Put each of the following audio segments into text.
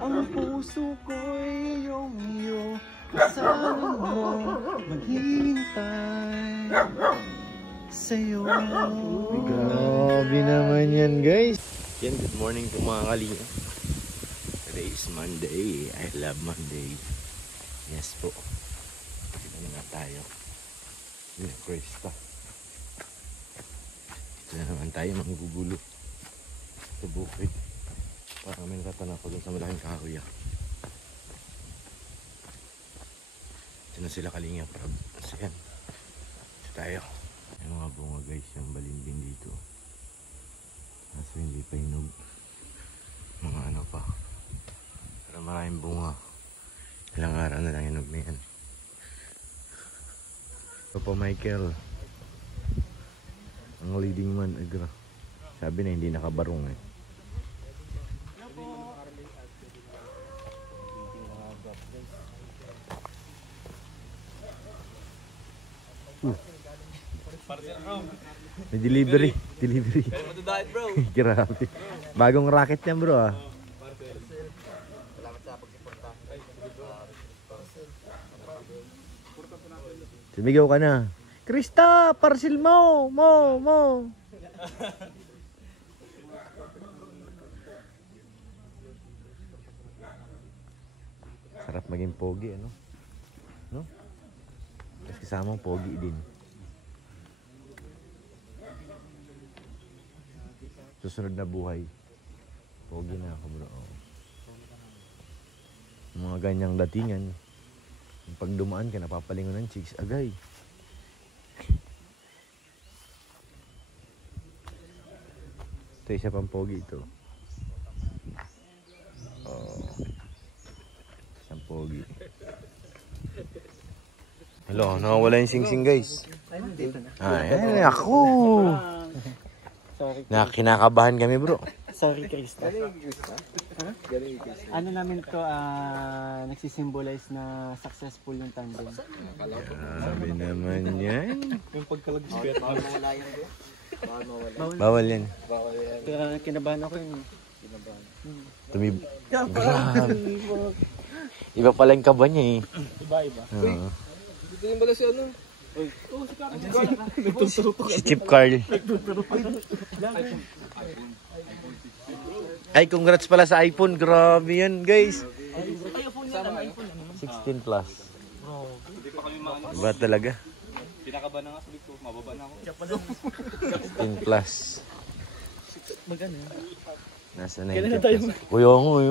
Ang puso ko'y iyong kasama mo, maghihintay sa'yo. Grabe naman yan, guys. Yan, good morning po mga kalinga. Today is Monday. I love Monday. Yes po. Dito na tayo. Yung Krista. Dito na naman tayo manggugulo sa bukid. Parang may natatanong ko dun sa malaking kahoy. Dito na sila kalinga. So yan. Dito tayo. May mga bunga guys. Yung balimbing dito. Kaso hindi pa hinog. Mga ano pa. Pero maraming bunga. Ilang araw na lang hinog na yan. Ito po Michael. Ang leading man. Agra. Sabi na hindi nakabarong eh. May delivery. Kaya matudahit bro. Grabe. Bagong racket yan bro ah. Salamat sa pagsuporta. Sumigaw ka na. Krista, parcel mo. Sarap maging pogi ano? No? Kasi kasamang pogi din. Susunod na buhay. Pogi na ako bro. Mga ganyang datingan. Pag dumaan ka, napapalingon ng chicks. Agay. Ito isa pang pogi ito. Oh. Isang pogi. Hello, nakawala yung sing-sing guys. Ay, ako. Sorry. Kinakabahan kami bro. Sorry, Krista. Ano namin to, nagsisimbolize na successful yung tandem. Grabe naman yan. Yung pagkalagos ko yan. Bawal yan. Kaya kinabahan ako yun. Grabe. Iba pala yung kaba niya eh. Iba. Dito yung bala si ano? Si Chip Carl. Ay, congrats pala sa iPhone. Grabe yan, guys. 16 plus. Iba talaga. Pinakaba na nga sabi ko, mababa na ako. 16 plus. Magkano yan? Nasa 19 plus. Uy,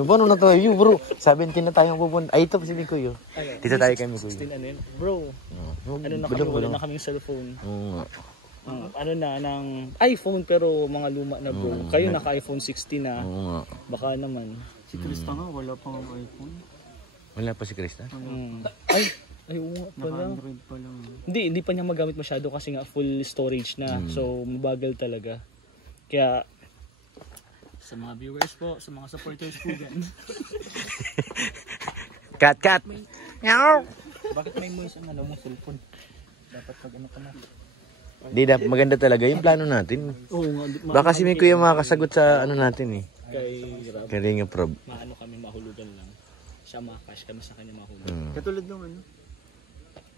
paano na tayo, bro? 17 na tayong pupunta. Ay, ito si Kuyo. Dito tayo kami, Kuyo. 16 ano yun? Bro, ano na kami, wala na kaming cellphone. Oo nga. Ano na, ng iPhone pero mga luma na bro. Kayo naka-iPhone 16 na. Oo nga. Baka naman. Si Krista nga, wala pang iPhone. Wala pa si Krista? Ay, oo nga pala. Naka-Android pa lang. Hindi pa niya magamit masyado kasi nga full storage na. So, mabagal talaga. Kaya, sa mga viewers po, sa mga supporters po dyan. Cut! Meow! Bakit may noise ang mo cellphone? Dapat pag ano ka na. Di, maganda talaga yung plano natin. Oo nga. Baka si Miko yung makakasagot sa ano natin eh. Kay Ringa Prob. maano kami mahulugan lang. Siya makash kami sa kanya mahulugan. Katulad ng ano?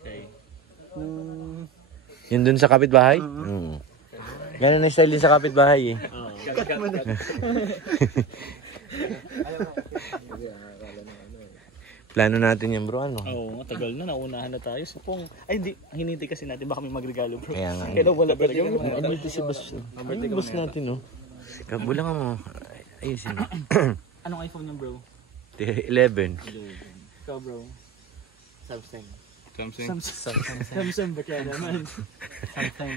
Okay. Yun dun sa kapitbahay? Ganun na style din sa kapitbahay eh. Cut mo na. Plano natin yan bro, ano? Oo, tagal na. Naunahan na tayo. So kung, ay hindi, hinintay kasi natin baka may magregalo bro. Kaya nga. Kaya wala talaga. Ano ito si boss? Ano yung boss natin no? Kabulang mo. Ayusin mo. Anong iPhone niya bro? 11. Ikaw bro? Samsung. Samsung ba kaya naman? Samsung.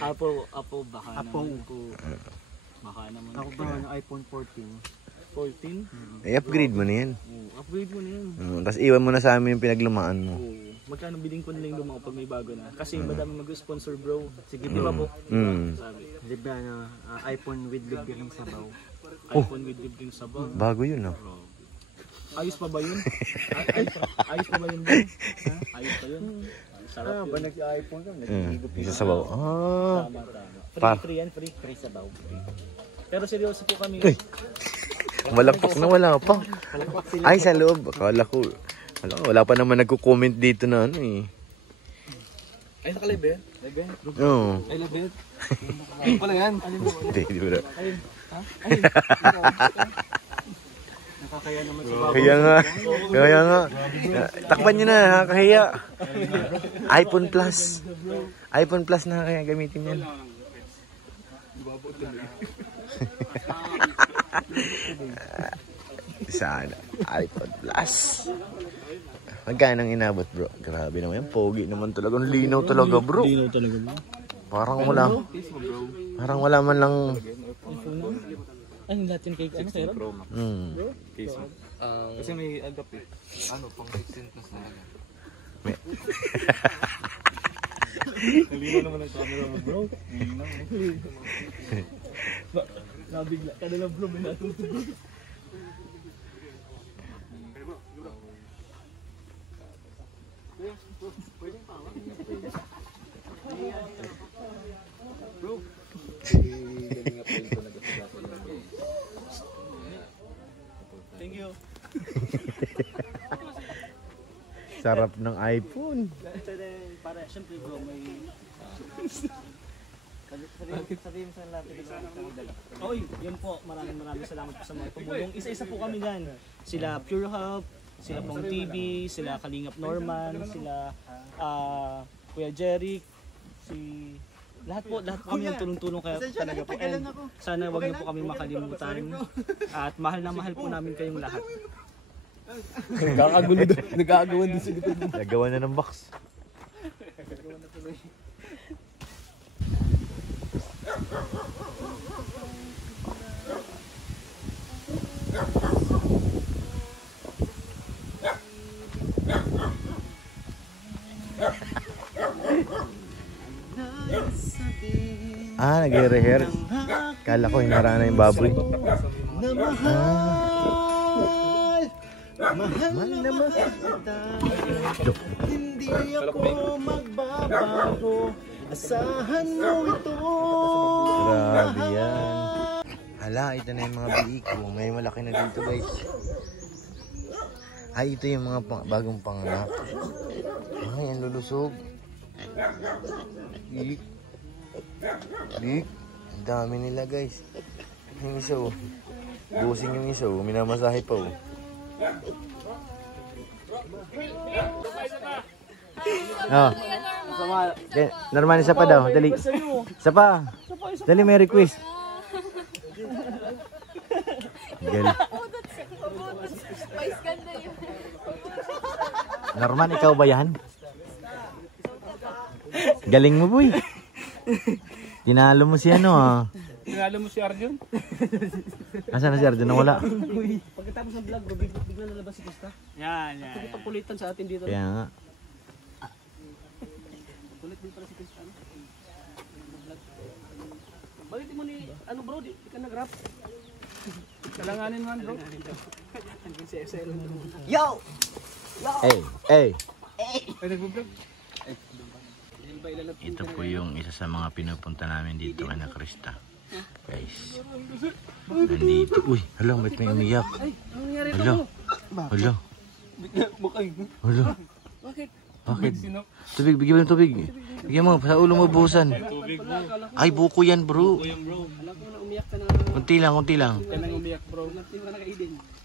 Apple baka Apple. naman. Baka naman. Ako ba ng iPhone 14? 14? I-upgrade mo na yan. Upgrade mo na yun. Tapos iwan mo na sa amin yung pinaglumaan mo. Magkano biling ko nila yung lumang pag may bago na? Kasi madami mag-sponsor bro. Sige, di ba po? Sabi. Libre na iPhone with libre ng sabaw. iPhone with libreng sabaw. Bago yun no? Ayos pa ba yun? Ayos pa ba yun bro? Ayos pa yun? Sarap yun. Ba nag-iPhone ka? Nag-igop Isa sabaw. Tama. Free yan, free sabaw. Pero seryoso po kami. Malakpak na wala pa. Ay, sa loob. Akala ko. Wala pa naman nagko-comment dito na ano eh. Ay, nakalive yan? Live yan? Oo. Ay, live yan? Ano pala yan? Hindi, di ba? Nakakaya naman sa babaw. Kaya nga. Takpan nyo na, nakakahiya. iPhone Plus. iPhone Plus na kaya gamitin yan. Sana. iPhone Plus. Magkano ang inabot, bro? Grabe naman yan. Pogi naman talaga. Ang linaw talaga, bro. Linaw talaga ba? Parang wala man lang. Ay, Latin cake, ano sa'yo? Kasi may agap eh. Ano, pang 16 plus talaga. Nalinaw naman ang camera mo, bro. Nabigla ka na lang, bro. May natutugod. Thank you. Sarap ng iPhone. Para, syempre bro, may... Sabihin sa lahat ito. Oy, yun po. Maraming salamat po sa mga tumulong. Isa-isa po kami dyan. Sila Pure Help, sila Pong TV, sila Kalingap Norman, sila Kuya Jeric, lahat po kami yung tulong-tulong kaya talaga po. And sana wag niyo po kami makalimutan. At mahal na mahal po namin kayong lahat. Nagkakagulo din sa gitna. Nagawa na ng box. Nagre-rehearse. Kala ko hinara na yung baboy. Mahal na mahal kita. Hindi ako magbabago. Asahan mo ito. Grabe yan. Hala, ito na yung mga biik ko. May malaki na dito, guys. Ay, ito yung mga bagong panganak. Ay, ang lulusog. Biik. Biik. Ang dami nila, guys. Yung isa, oh. Busing yung isa, oh. Minamasahe pa, oh. Oh. Norman, isa pa daw. Dali. Isa pa. Dali, may request. Gali. Norman, ikaw ba yan? Galing mo, boy. Tinalo mo si ano, ah. Tinalo mo si Arjun? Asan na si Arjun? Nawala. Pagkatapos ng vlog, bigla nalabas si Krista. Yan. Pagpulitan sa atin dito. Kaya nga. Kulit din pala si Krista. Balitin mo ni, ano bro, di ka nag-rap. Kalanganin man bro. Yo! Hey. Ito po yung isa sa mga pinupunta namin dito kay na Krista. Guys. Nandito. Uy, hala, ba't may umiyak? Hala. Bakit? Tubig, bigyan mo ng tubig. Bigyan mo, sa ulo mo buhusan. Ay, buko yan, bro. Kunti lang. Ka nang umiyak bro.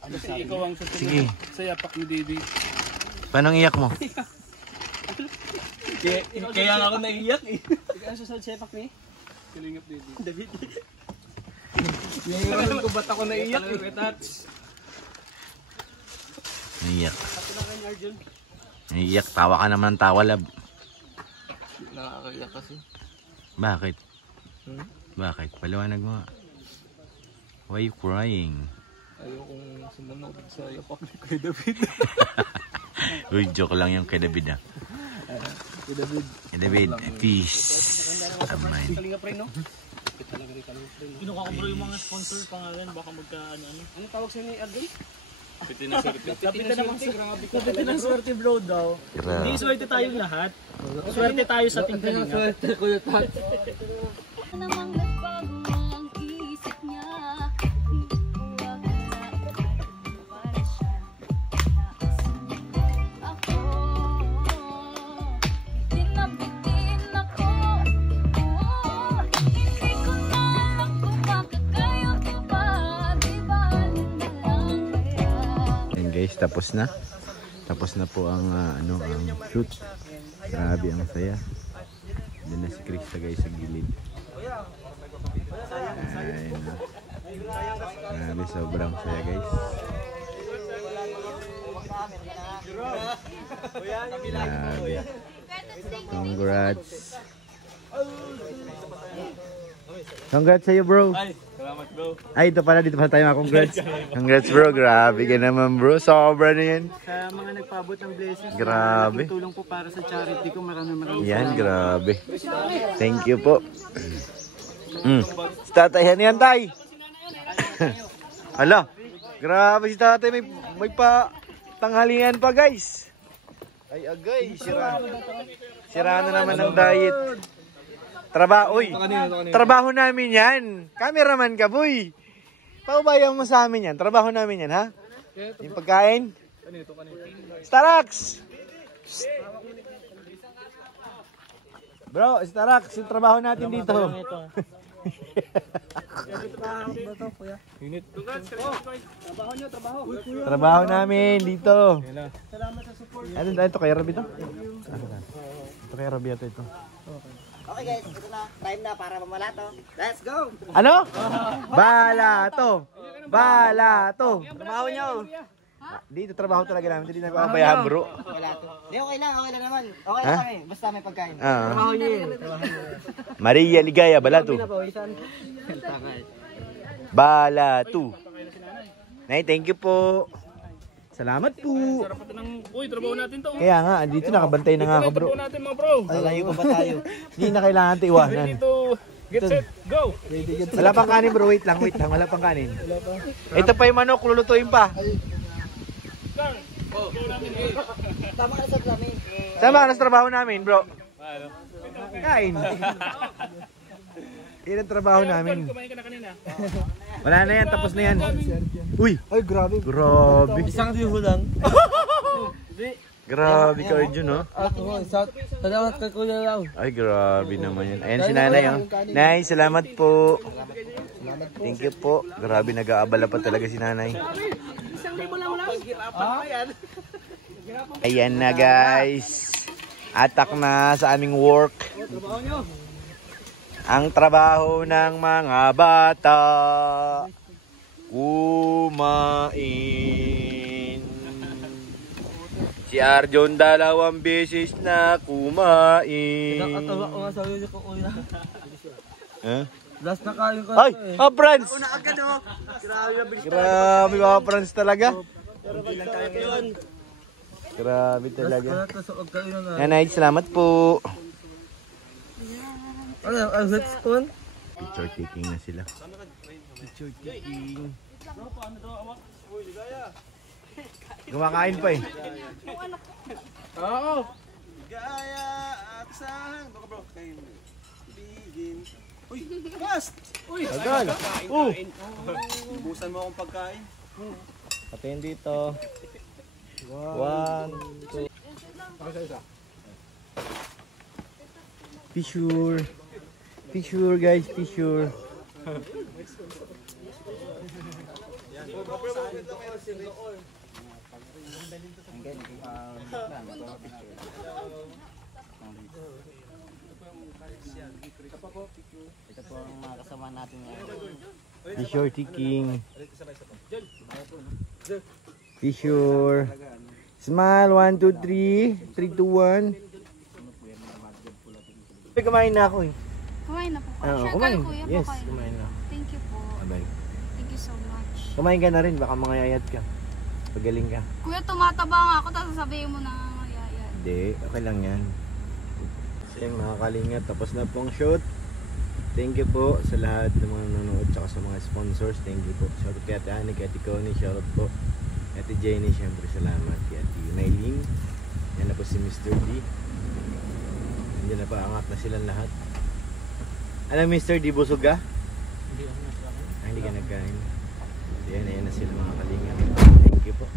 Kasi ikaw ang Sige. sa yapak ni Didi. Paano ang iyak mo? Kaya nga ako naiiyak eh. Ikaw ang susunod sa yapak ni? Kalingap Didi. David. Ngayon ko ba't ako naiiyak eh. Naiiyak. Naiiyak. Tawa ka naman ng tawa, lab. Nakakaiyak kasi. Bakit? Bakit? Paliwanag mo. Why you crying? Ayokong sumunod sa yapak ni kay David. Uy, joke lang yung kay David, ah. Kay David, peace. Amay. Kalingap rin no? Kinuha ko bro yung mga sponsor pangalan. Baka magka-ano. Ano tawag sa'yo ni Arjun? Kapiti ng swerte bro daw. Hindi swerte tayong lahat. Swerte tayo sa ating kalinga. Swerte ko yung tat. Namang nagbago ang isip niya. Di ko agad guys, tapos na. Tapos na po ang ang shoot. Grabe ang saya. Diyan na si Krista guys sa gilid. Ayun na. Grabe, sobrang saya guys. Grabe. Congrats. Congrats sa'yo bro. Ay, salamat bro. Ay, ito pala, dito pala tayo mga congrats. Congrats bro, grabe ka naman bro. Sobra na yan. Sa mga nagpaabot ng blessings, Grabe. tulong po para sa charity ko, maraming Yan, grabe. Thank you po. Si tatay, yan yan tay. Ala, grabe si tatay. May pa tanghalian pa guys. Ay agay, sira na naman ng diet. Trabaho, uy. Trabaho namin yan. Cameraman ka, boy. Paubayan mo sa amin yan. Trabaho namin yan, ha? Yung pagkain. Starax! Bro, Starax, yung trabaho natin dito. Trabaho namin dito. Salamat sa support. Ano ito kay Robbie to? Ito kay Robbie ito. Okay guys, ito na. Time na para mamalato. Let's go! Ano? Balato! Balato! Trabaho nyo! Dito trabaho talaga namin. Hindi na papabayaan bro. Malato. Hindi, okay lang naman. Okay lang kami. Basta may pagkain. Trabaho niyo yun. Maria Ligaya, Balato. Pinapawisan. Balato. Nay, thank you po. Salamat po. Uy, trabaho natin to. Kaya nga, dito nakabantay na nga ako bro. Trabaho natin mga bro. Lalayo pa ba tayo? Hindi na kailangan ito iwanan. Ready to get set, go. Wala pang kanin bro, wait lang. Wala pang kanin. Ito pa yung manok, lulutuin pa. Tama ka na sa amin. Sama ka na sa trabaho namin bro. Kain. Yan ang trabaho namin. Kumain ka na kanina. Wala na yan, tapos na yan. Uy! Ay, grabe. Grabe. Isang liho lang. Grabe ka Arjun, no? Salamat kay Kuya Lau. Ay, grabe naman yan. Ayan si nanay, oh. Nay, salamat po. Thank you po. Grabe, nag-aabala pa talaga si nanay. Ayan na, guys. Atak na sa aming work. Ang trabaho ng mga bata. Kumain. Si Arjon 2 beses na kumain. Nakatawa ko nga sa iyo ko Kuya. Huh? Last na kayo ka. Ay! Franz! Una agad oh. Grabe na bilis. Grabe mga Franz talaga. Bilang tayo ngayon. Grabe talaga. Sa kayo na. Nanay, salamat po. Ano, ang hot spoon? Picture taking na sila. Picture taking. Kumakain pa eh. Oo. Gaya at sang. Baka bro, kayo. Bigin. Uy, fast! Uy, Tagal. busan mo akong pagkain. Patingin dito. 1, 2. Picture. Picture guys, picture. Ito po ang mga kasama natin ngayon. Picture taking. Picture. Smile, 1, 2, 3. 3, 2, 1. Kumain na ako eh. Kumain na po kayo. Oo, Sure kumain. kayo, kuya, Yes, po kayo. kumain na. Thank you po. Abay. Thank you so much. Kumain ka na rin, baka mangayayat ka. Pagaling ka. Kuya, tumataba nga ako, tapos sasabihin mo na mayayat. Hindi, okay lang yan. So yung mga kalingap, tapos na pong shoot. Thank you po sa lahat ng mga nanonood tsaka sa mga sponsors. Thank you po. Shout out kay Ate Annie, kay Ate Connie, shout out po. Kay Ate Jenny, syempre salamat. Kay Ate Nailin. Yan na po si Mr. D. Hindi na pa, angat na silang lahat. Alam Mr. D, busog ka? Hindi ka nagkain. Yan na sila mga kalingap. Thank you po.